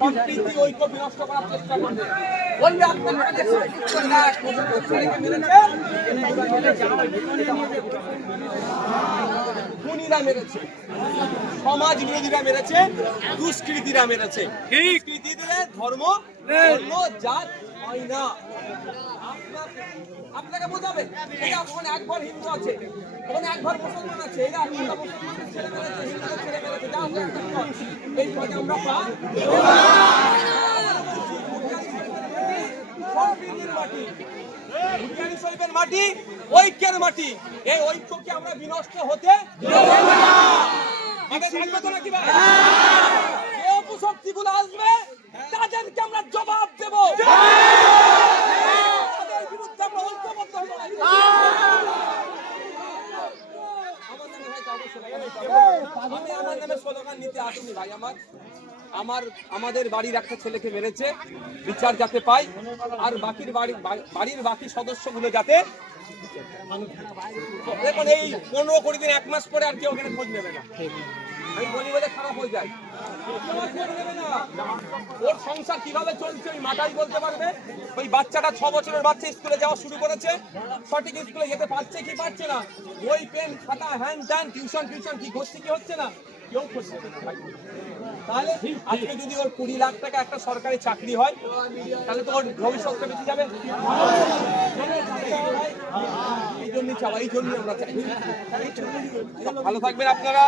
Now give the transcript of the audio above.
সম্প্রীতি ঐক্য বিনষ্ট করার চেষ্টা করবে। বলবে আপনার খুনিরা মেরেছে, সমাজ বিরোধীরা মেরেছে, দুষ্কৃতীরা মেরেছে। দুষ্কৃতীদের ধর্ম জাত হয় না। আপনাকে বোঝাবে ওখানে এক ঘর হিন্দু আছে, ওখানে এক ঘর মুসলমান আছে, এরা মুসলমানের ছেলে মেরেছে, হিন্দুদের ছেলে মেরেছে, যা এই কথা আমরা পাই। শরীফের মাটি ঐক্যের মাটি, এই ঐক্যকে আমরা বিনষ্ট হতে অপশক্তিগুলো আসবে তাদেরকে আমরা জবাব দেব, তাদের বিরুদ্ধে আমরা ঐক্যবদ্ধ হব। আমি আমার নামে স্লোগান নিতে আসিনি ভাই। আমাদের বাড়ির একটা ছেলেকে মেরেছে, বিচার যাতে পাই, আর বাড়ির বাকি সদস্যগুলো যাতে দেখুন এই 15-20 দিন 1 মাস পরে আর কেউ ওখানে খোঁজ নেবে না। আমি বলি বলে খারাপ হয়ে যায়, ওর সংসার কিভাবে চলছে ওই মাটাই বলতে পারবে। ওই বাচ্চাটা 6 বছরের বাচ্চা স্কুলে যাওয়া শুরু করেছে, সঠিক স্কুলে যেতে পারছে কি পারছে না, ওই পেন খাতা হ্যান ত্যান টিউশন কি হচ্ছে কি হচ্ছে না, কেউ করছে না। তাহলে আজকে যদি ওর 20 লাখ টাকা একটা সরকারি চাকরি হয়, তাহলে তো ওর ভবিষ্যৎটা বেঁচে যাবে। এই জন্যই আমরা চাই। ভালো থাকবেন আপনারা।